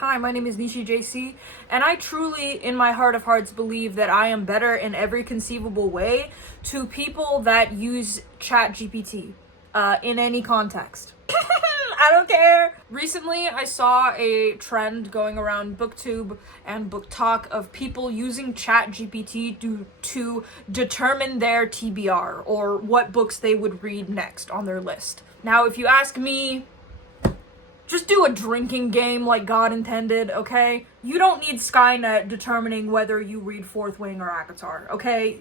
Hi, my name is nichiejc, and I truly, in my heart of hearts, believe that I am better in every conceivable way to people that use ChatGPT in any context. I don't care. Recently, I saw a trend going around BookTube and BookTok of people using ChatGPT to determine their TBR, or what books they would read next on their list. Now, if you ask me, just do a drinking game like God intended, okay? You don't need Skynet determining whether you read Fourth Wing or ACOTAR, okay?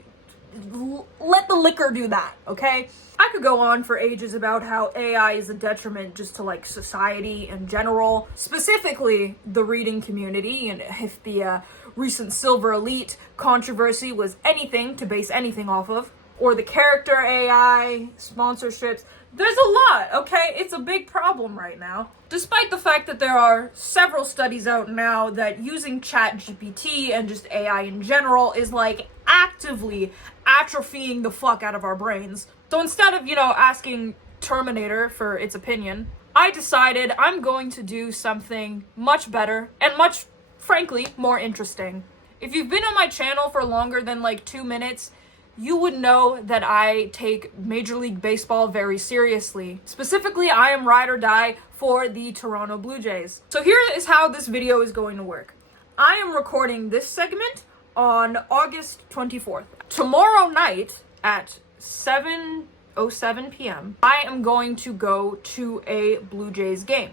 Let the liquor do that, okay? I could go on for ages about how AI is a detriment just to, like, society in general, specifically the reading community, and if the recent Silver Elite controversy was anything to base anything off of, or the character AI, sponsorships. There's a lot, okay? It's a big problem right now. Despite the fact that there are several studies out now that using ChatGPT and just AI in general is like actively atrophying the fuck out of our brains. So instead of, asking Terminator for its opinion, I decided I'm going to do something much better and much, frankly, more interesting. If you've been on my channel for longer than like 2 minutes, you would know that I take Major League Baseball very seriously. Specifically, I am ride or die for the Toronto Blue Jays. So here is how this video is going to work. I am recording this segment on August 24th. Tomorrow night at 7:07 p.m., I am going to go to a Blue Jays game.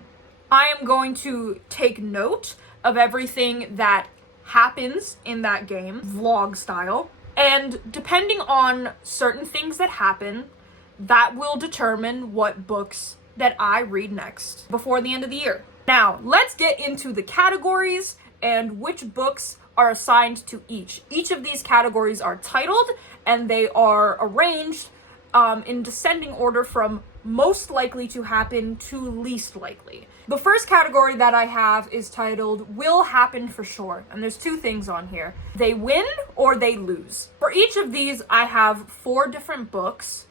I am going to take note of everything that happens in that game, vlog style. And depending on certain things that happen, that will determine what books that I read next before the end of the year. Now, let's get into the categories and which books are assigned to each. Each of these categories are titled and they are arranged in descending order from most likely to happen to least likely. The first category that I have is titled Will Happen for Sure, and there's 2 things on here. They win or they lose. For each of these, I have 4 different books,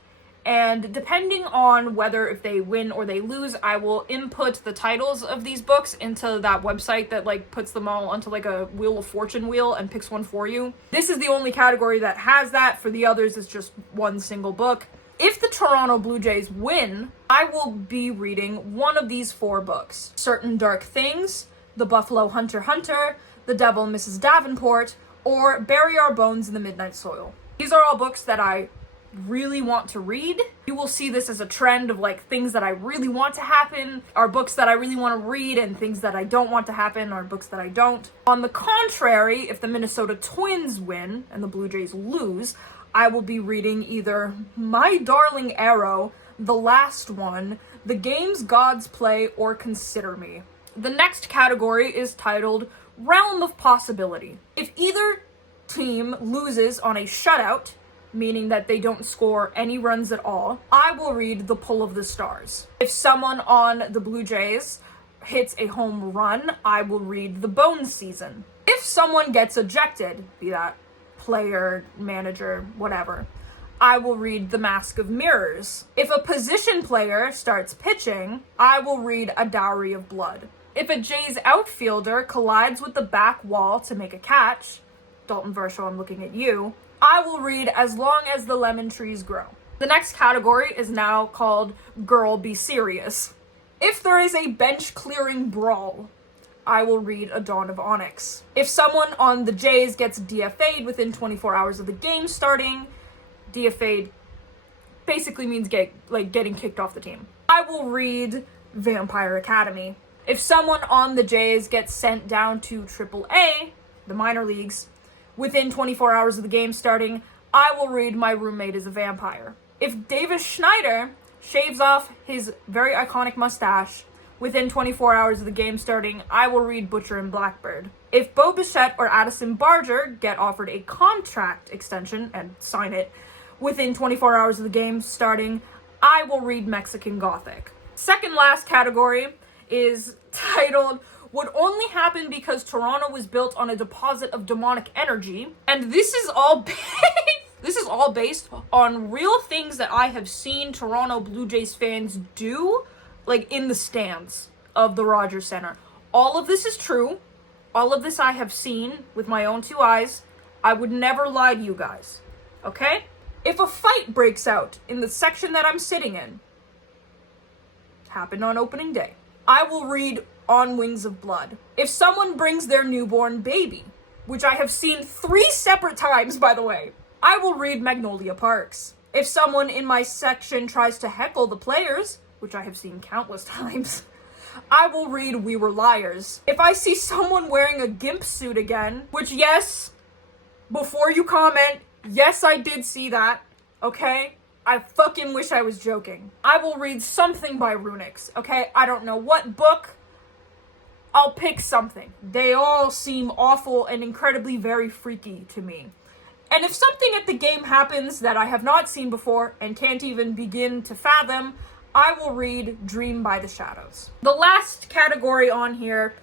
and depending on whether if they win or they lose, I will input the titles of these books into that website that like puts them all onto like a Wheel of Fortune wheel and picks one for you. This is the only category that has that. For the others, it's just one single book. If the Toronto Blue Jays win, I will be reading one of these 4 books. Certain Dark Things, The Buffalo Hunter Hunter, The Devil Mrs. Davenport, or Bury Our Bones in the Midnight Soil. These are all books that I really want to read. You will see this as a trend of like things that I really want to happen are books that I really want to read, and things that I don't want to happen are books that I don't. On the contrary, if the Minnesota Twins win and the Blue Jays lose, I will be reading either My Darling Arrow, The Last One, The Games Gods Play, or Consider Me. The next category is titled Realm of Possibility. If either team loses on a shutout, meaning that they don't score any runs at all, I will read The Pull of the Stars. If someone on the Blue Jays hits a home run, I will read The Bone Season. If someone gets ejected, be that player, manager, whatever, I will read The Mask of Mirrors. If a position player starts pitching, I will read A Dowry of Blood. If a Jays outfielder collides with the back wall to make a catch, Dalton Varsho, I'm looking at you, I will read As Long as the Lemon Trees Grow. The next category is now called Girl Be Serious. If there is a bench clearing brawl, I will read A Dawn of Onyx. If someone on the Jays gets DFA'd within 24 hours of the game starting, DFA'd basically means getting kicked off the team, I will read Vampire Academy. If someone on the Jays gets sent down to AAA, the minor leagues, within 24 hours of the game starting, I will read My Roommate is a Vampire. If Davis Schneider shaves off his very iconic mustache within 24 hours of the game starting, I will read Butcher and Blackbird. If Bo Bichette or Addison Barger get offered a contract extension and sign it within 24 hours of the game starting, I will read Mexican Gothic. Second last category is titled Would Only Happen Because Toronto Was Built on a Deposit of Demonic Energy. And this is all based on real things that I have seen Toronto Blue Jays fans do, like in the stands of the Rogers Center. All of this is true. All of this I have seen with my own two eyes. I would never lie to you guys. Okay? If a fight breaks out in the section that I'm sitting in, it happened on opening day, I will read On Wings of Blood. If someone brings their newborn baby, which I have seen 3 separate times, by the way, I will read Magnolia Parks. If someone in my section tries to heckle the players, which I have seen countless times, I will read We Were Liars. If I see someone wearing a gimp suit again, which, yes, before you comment, yes, I did see that, okay? I fucking wish I was joking. I will read something by Runix, okay? I don't know what book. I'll pick something. They all seem awful and incredibly very freaky to me. And if something at the game happens that I have not seen before and can't even begin to fathom, I will read Dream by the Shadows. The last category on here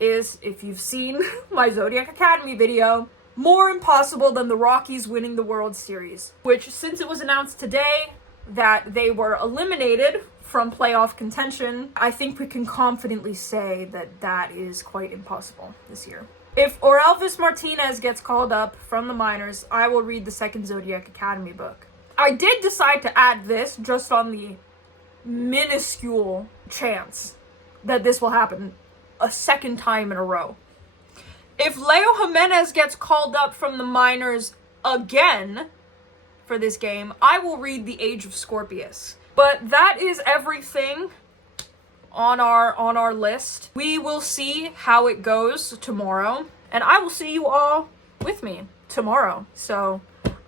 is, if you've seen my Zodiac Academy video, more impossible than the Rockies winning the World Series, which, since it was announced today that they were eliminated from playoff contention, I think we can confidently say that that is quite impossible this year. If Orelvis Martinez gets called up from the minors, I will read the second Zodiac Academy book. I did decide to add this just on the minuscule chance that this will happen a second time in a row. If Leo Jimenez gets called up from the minors again for this game, I will read The Age of Scorpius. But that is everything on our list. We will see how it goes tomorrow, and I will see you all with me tomorrow. So,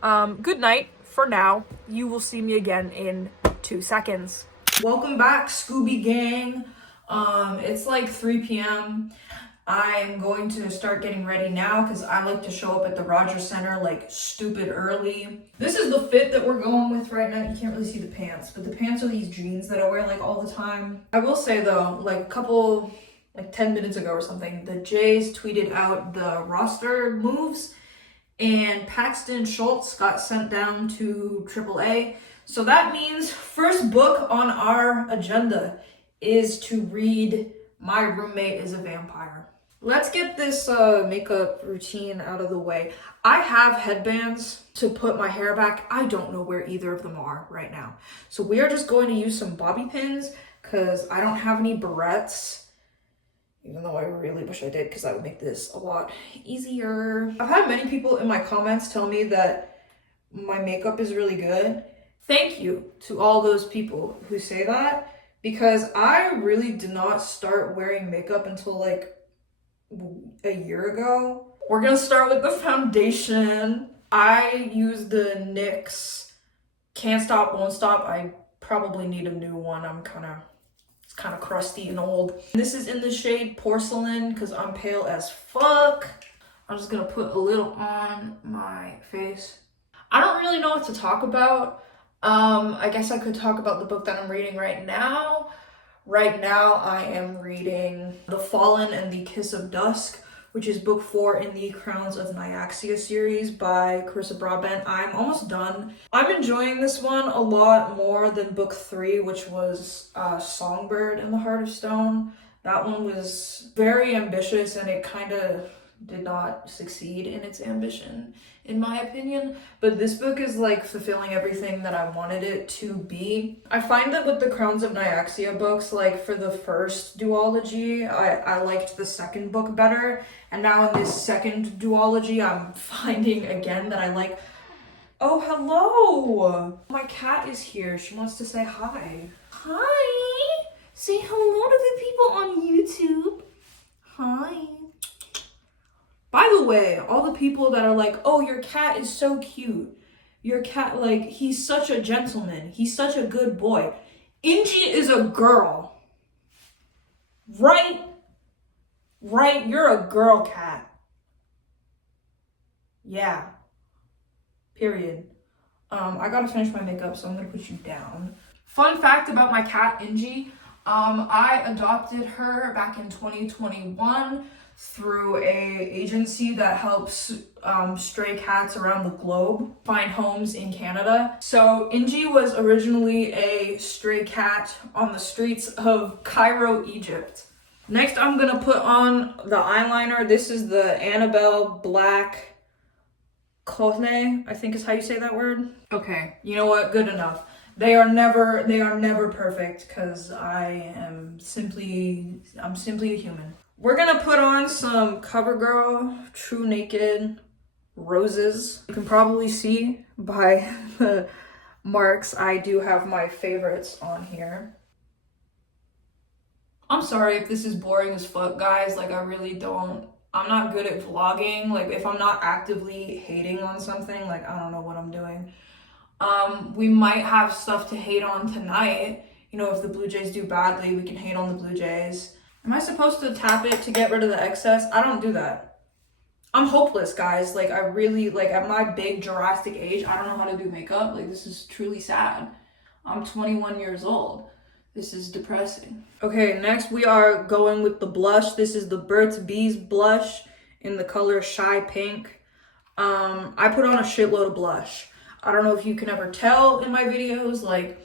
good night for now. You will see me again in 2 seconds. Welcome back, Scooby Gang. It's like 3 p.m. I'm going to start getting ready now because I like to show up at the Rogers Center like stupid early. This is the fit that we're going with right now. You can't really see the pants, but the pants are these jeans that I wear like all the time. I will say though, like 10 minutes ago or something, the Jays tweeted out the roster moves and Paxton Schultz got sent down to AAA. So that means first book on our agenda is to read My Roommate is a Vampire. Let's get this makeup routine out of the way. I have headbands to put my hair back. I don't know where either of them are right now. So we are just going to use some bobby pins because I don't have any barrettes. Even though I really wish I did because that would make this a lot easier. I've had many people in my comments tell me that my makeup is really good. Thank you to all those people who say that, because I really did not start wearing makeup until like a year ago. We're gonna start with the foundation. I use the NYX Can't Stop, Won't Stop. I probably need a new one. It's kind of crusty and old. This is in the shade Porcelain because I'm pale as fuck. I'm just gonna put a little on my face. I don't really know what to talk about. I guess I could talk about the book that I'm reading right now. Right now, I am reading The Fallen and the Kiss of Dusk, which is book 4 in the Crowns of Nichiejc series by Carissa Broadbent. I'm almost done. I'm enjoying this one a lot more than book 3, which was Songbird in the Heart of Stone. That one was very ambitious and it kind of did not succeed in its ambition, in my opinion. But this book is like fulfilling everything that I wanted it to be. I find that with the Crowns of Nichiejc books, like for the first duology, I liked the second book better. And now in this second duology, I'm finding again that I like... Oh, hello! My cat is here. She wants to say hi. Hi! Say hello to the people on YouTube. Hi. By the way, all the people that are like, oh, your cat is so cute. Your cat, like, he's such a gentleman. He's such a good boy. Inji is a girl. Right? Right? You're a girl cat. Yeah. Period. I gotta finish my makeup, so I'm gonna put you down. Fun fact about my cat, Inji. I adopted her back in 2021 through a agency that helps stray cats around the globe find homes in Canada. So Inji was originally a stray cat on the streets of Cairo, Egypt. Next, I'm gonna put on the eyeliner. This is the Annabelle Black Condone, I think is how you say that word. Okay, you know what? Good enough. They are never perfect because I'm simply a human. We're gonna put on some CoverGirl True Naked Roses. You can probably see by the marks, I do have my favorites on here. I'm sorry if this is boring as fuck, guys. Like, I really don't. I'm not good at vlogging. Like, if I'm not actively hating on something, like, I don't know what I'm doing. We might have stuff to hate on tonight. You know, if the Blue Jays do badly, we can hate on the Blue Jays. Am I supposed to tap it to get rid of the excess? I don't do that. I'm hopeless, guys. Like, I really, like, at my big Jurassic age, I don't know how to do makeup. Like, this is truly sad. I'm 21 years old. This is depressing. Okay, next we are going with the blush. This is the Burt's Bees blush in the color Shy Pink. I put on a shitload of blush. I don't know if you can ever tell in my videos. Like,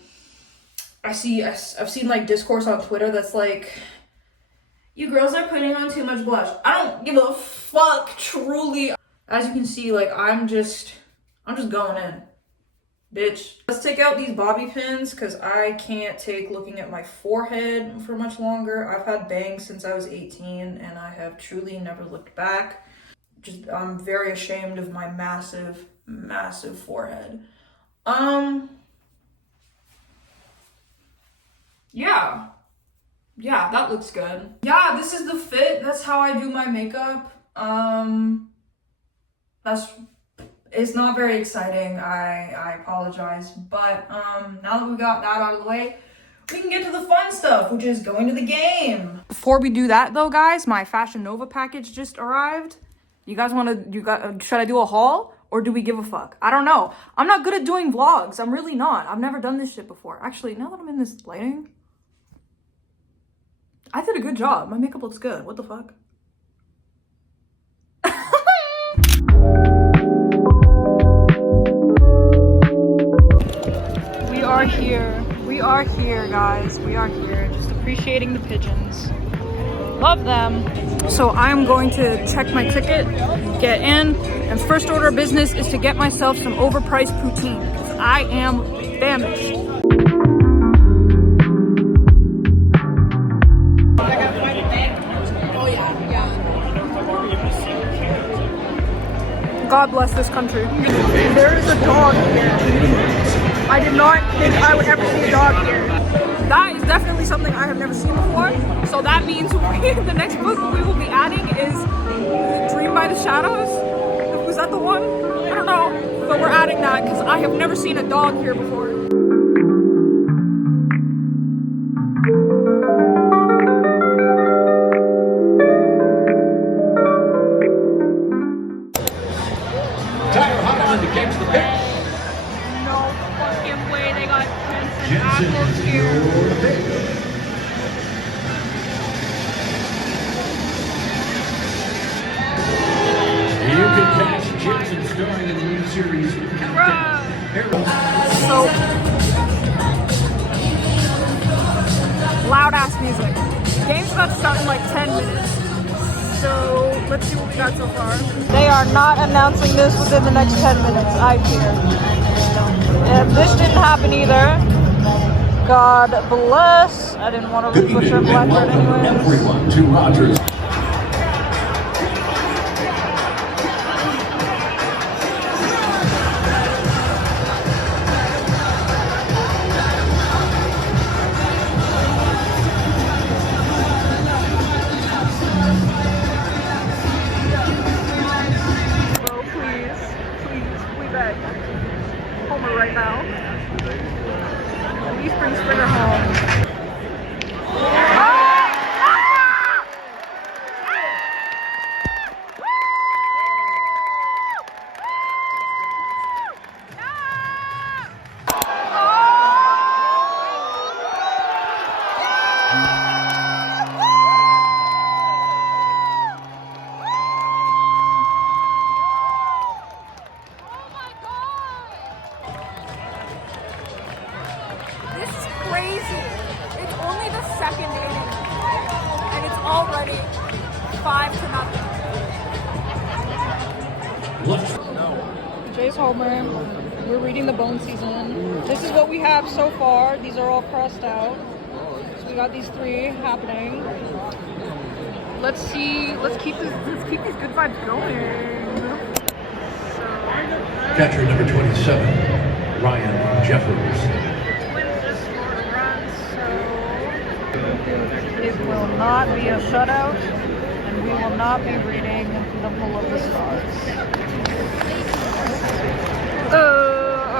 I've seen like discourse on Twitter that's like, you girls are putting on too much blush. I don't give a fuck, truly. As you can see, like, I'm just going in. Bitch. Let's take out these bobby pins because I can't take looking at my forehead for much longer. I've had bangs since I was 18 and I have truly never looked back. I'm very ashamed of my massive forehead. Yeah, that looks good. Yeah, this is the fit. That's how I do my makeup. It's not very exciting. I apologize. But now that we got that out of the way, we can get to the fun stuff, which is going to the game. Before we do that though, guys, my Fashion Nova package just arrived. You guys should I do a haul or do we give a fuck? I don't know. I'm not good at doing vlogs. I'm really not. I've never done this shit before. Actually, now that I'm in this lighting, I did a good job. My makeup looks good. What the fuck? We are here, guys. We are here. Just appreciating the pigeons. Love them. So I'm going to check my ticket, get in, and first order of business is to get myself some overpriced poutine. I am famished. God bless this country. There is a dog here. I did not think I would ever see a dog here. That is definitely something I have never seen before. So that means the next book we will be adding is Dream by the Shadows. Was that the one? I don't know. But we're adding that because I have never seen a dog here before. To catch the pitch. No fucking way they got Jensen Ackles here. You can catch Jensen starring in the new series. So loud ass music. The game's about to start in like 10 minutes. So let's see what we got so far. They are not announcing this within the next 10 minutes, I fear. And this didn't happen either. God bless. I didn't want to push her Blackbird anyways. Everyone to Rogers. Right now. Please bring Springer home. to nothing. Let's Jay's Homer. We're reading the Bone Season. This is what we have so far. These are all crossed out. So we got these 3 happening. Let's see. Let's keep these good vibes going. catcher number 27, Ryan Jeffers. Twins just scored a run, so it will not be a shutout, and we will not be reading the Pull of the Stars.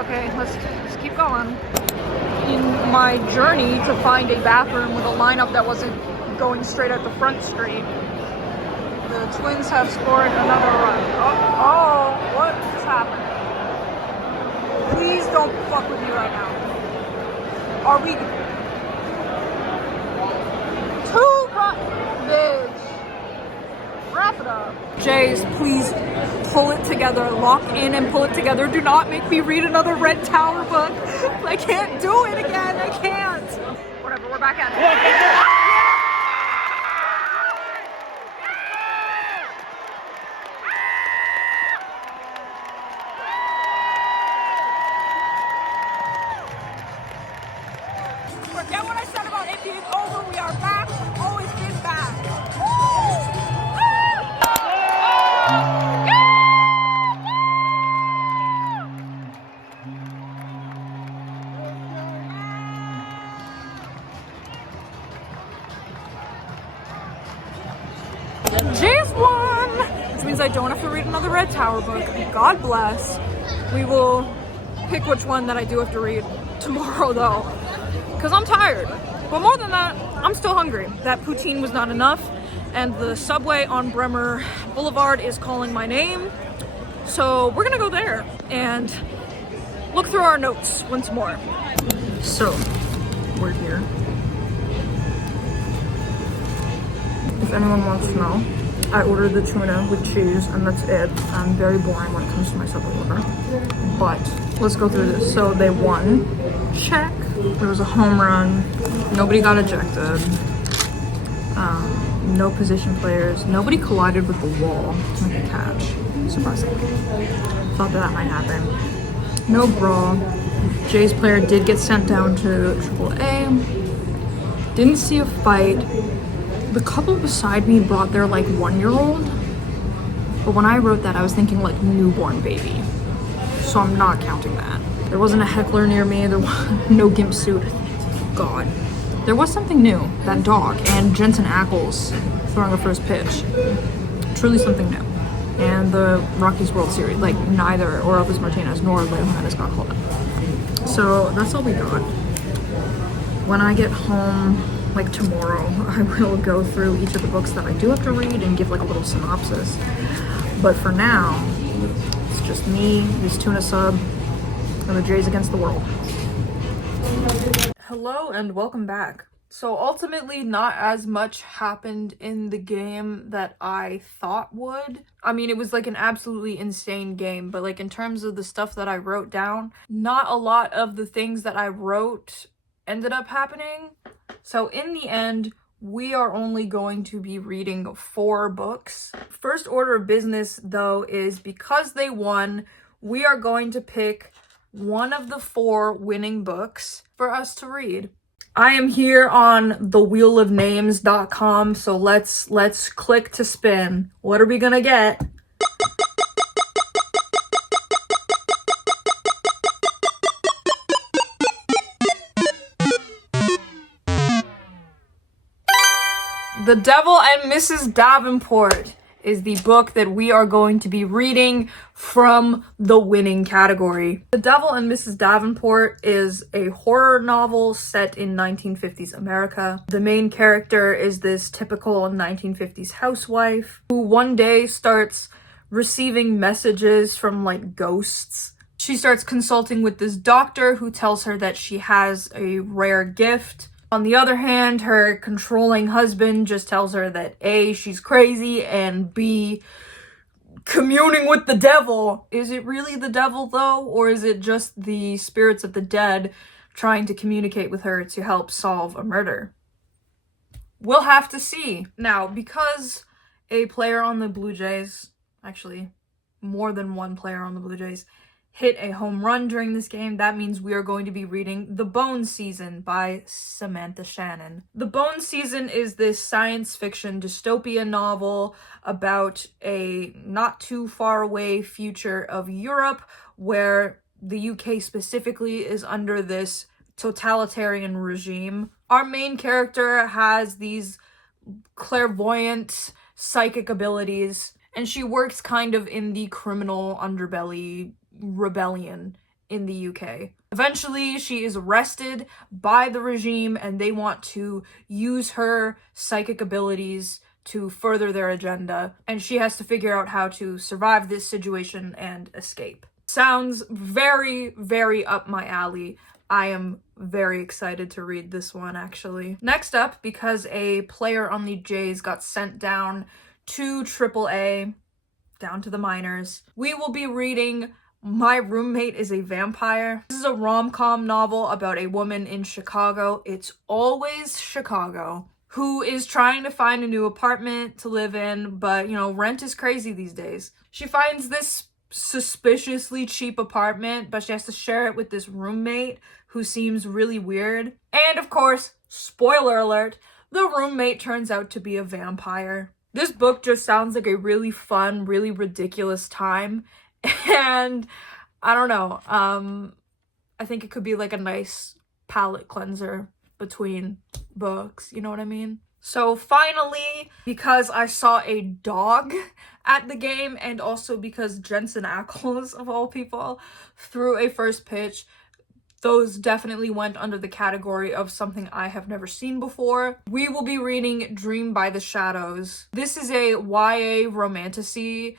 Okay, let's keep going. In my journey to find a bathroom with a lineup that wasn't going straight at the front street, the Twins have scored another run. Oh, what just happened? Please don't fuck with me right now. Are we 2 runs? Bitch. Wrap it up. Jays, please pull it together. Lock in and pull it together. Do not make me read another Red Tower book. I can't do it again. I can't. Whatever, we're back at it. Forget what I said about it being over. We are back. We've always been back. Jays won! Which means I don't have to read another Red Tower book. God bless. We will pick which one that I do have to read tomorrow though. Because I'm tired. But more than that, I'm still hungry. That poutine was not enough. And the subway on Bremer Boulevard is calling my name. So we're gonna go there and look through our notes once more. So, we're here. If anyone wants to know, I ordered the tuna with cheese and that's it. I'm very boring when it comes to my subway order. But let's go through this. So they won. Check. There was a home run. Nobody got ejected. No position players. Nobody collided with the wall to make a catch. Surprisingly. Thought that might happen. No brawl. Jay's player did get sent down to AAA. Didn't see a fight. The couple beside me brought their like 1-year-old. But when I wrote that, I was thinking like newborn baby. So I'm not counting that. There wasn't a heckler near me. There was no gimp suit. God. There was something new. That dog and Jensen Ackles throwing the first pitch. Truly something new. And the Rockies World Series. Like neither Orelvis Martinez nor Leo Jimenez got called up. So that's all we got. When I get home, like tomorrow, I will go through each of the books that I do have to read and give like a little synopsis. But for now, it's just me, this tuna sub, and the Jays against the world. Hello and welcome back. So ultimately, not as much happened in the game that I thought would. I mean, it was like an absolutely insane game, but like in terms of the stuff that I wrote down, not a lot of the things that I wrote ended up happening. So in the end, we are only going to be reading 4 books. First order of business, though, is because they won, we are going to pick one of the 4 winning books for us to read. I am here on thewheelofnames.com, so let's click to spin. What are we gonna get? The Devil and Mrs. Davenport is the book that we are going to be reading from the winning category. The Devil and Mrs. Davenport is a horror novel set in 1950s America. The main character is this typical 1950s housewife who one day starts receiving messages from like ghosts. She starts consulting with this doctor who tells her that she has a rare gift. On the other hand, her controlling husband just tells her that A, she's crazy, and B, communing with the devil. Is it really the devil though, or is it just the spirits of the dead trying to communicate with her to help solve a murder? We'll have to see. Now, because a player on the Blue Jays, actually more than one player on the Blue Jays, hit a home run during this game. That means we are going to be reading The Bone Season by Samantha Shannon. The Bone Season is this science fiction dystopia novel about a not too far away future of Europe where the UK specifically is under this totalitarian regime. Our main character has these clairvoyant psychic abilities, and she works kind of in the criminal underbelly rebellion in the UK. Eventually, she is arrested by the regime and they want to use her psychic abilities to further their agenda, and she has to figure out how to survive this situation and escape. Sounds very, very up my alley. I am very excited to read this one, actually. Next up, because a player on the Jays got sent down to AAA, down to the minors, we will be reading My Roommate is a Vampire. This is a rom-com novel about a woman in Chicago, it's always Chicago, who is trying to find a new apartment to live in, but, you know, rent is crazy these days. She finds this suspiciously cheap apartment, but she has to share it with this roommate who seems really weird. And of course, spoiler alert, the roommate turns out to be a vampire. This book just sounds like a really fun, really ridiculous time. And I don't know, I think it could be like a nice palate cleanser between books, you know what I mean? So finally, because I saw a dog at the game, and also because Jensen Ackles, of all people, threw a first pitch, those definitely went under the category of something I have never seen before. We will be reading Dream by the Shadows. This is a YA romantasy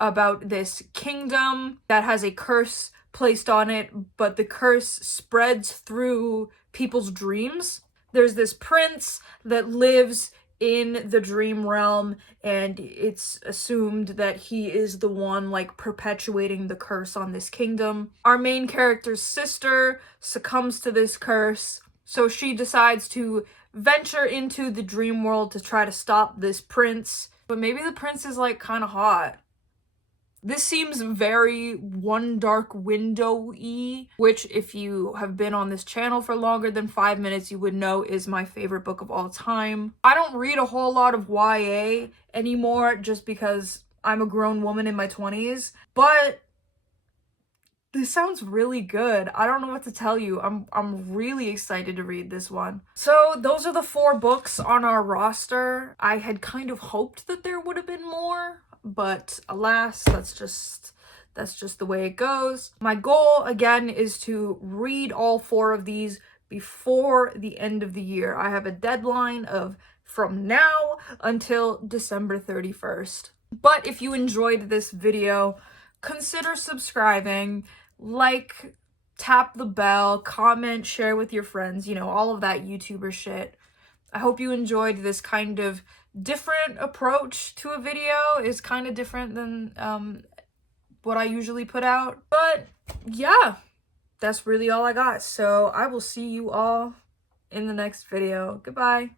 about this kingdom that has a curse placed on it, but the curse spreads through people's dreams. There's this prince that lives in the dream realm, and it's assumed that he is the one like perpetuating the curse on this kingdom. Our main character's sister succumbs to this curse, so she decides to venture into the dream world to try to stop this prince, but maybe the prince is like kind of hot. This seems very One Dark Window-y, which if you have been on this channel for longer than 5 minutes, you would know is my favorite book of all time. I don't read a whole lot of YA anymore just because I'm a grown woman in my 20s, but this sounds really good. I don't know what to tell you. I'm really excited to read this one. So those are the 4 books on our roster. I had kind of hoped that there would have been more, but alas, that's just the way it goes. My goal, again, is to read all 4 of these before the end of the year. I have a deadline of from now until December 31st. But if you enjoyed this video, consider subscribing, like, tap the bell, comment, share with your friends, you know, all of that YouTuber shit. I hope you enjoyed this kind of different approach to a video. Is kind of different than what I usually put out. But yeah, that's really all I got. So I will see you all in the next video. Goodbye.